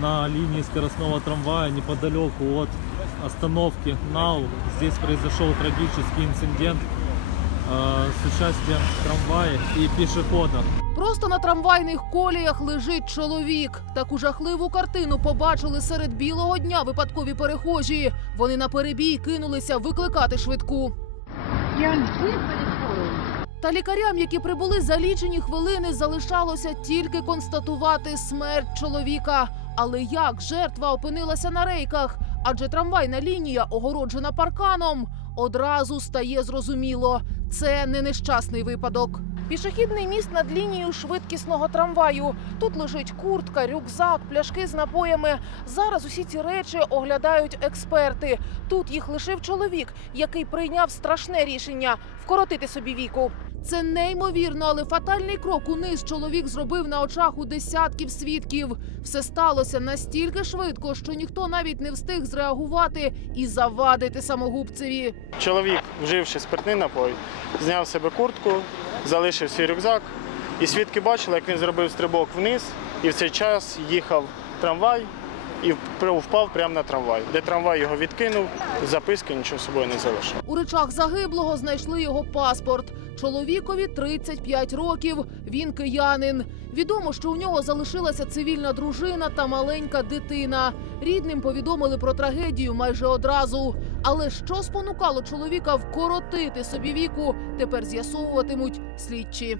на линии скоростного трамвая неподалеку от остановки НАУ. Здесь произошел трагический инцидент э, с участием трамвая и пешехода. Просто на трамвайних коліях лежить чоловік. Таку жахливу картину побачили серед білого дня випадкові перехожі. Вони на перебій кинулися викликати швидку. Я. Та лікарям, які прибули за лічені хвилини, залишалося тільки констатувати смерть чоловіка. Але як жертва опинилася на рейках? Адже трамвайна лінія огороджена парканом. Одразу стає зрозуміло, це не нещасний випадок. Пішохідний міст над лінією швидкісного трамваю. Тут лежить куртка, рюкзак, пляшки з напоями. Зараз усі ці речі оглядають експерти. Тут їх лишив чоловік, який прийняв страшне рішення вкоротити собі віку. Це неймовірно, але фатальний крок униз чоловік зробив на очах у десятків свідків. Все сталося настільки швидко, що ніхто навіть не встиг зреагувати і завадити самогубцеві. Чоловік, вживши спиртний напой, зняв себе куртку, залишив свій рюкзак. І свідки бачили, як він зробив стрибок вниз, і в цей час їхав трамвай і впав прямо на трамвай, де трамвай його відкинув, записки нічого собою не залишив. У речах загиблого знайшли його паспорт. Чоловікові 35 років. Він киянин. Відомо, що у нього залишилася цивільна дружина та маленька дитина. Рідним повідомили про трагедію майже одразу. Але що спонукало чоловіка вкоротити собі віку, тепер з'ясовуватимуть слідчі.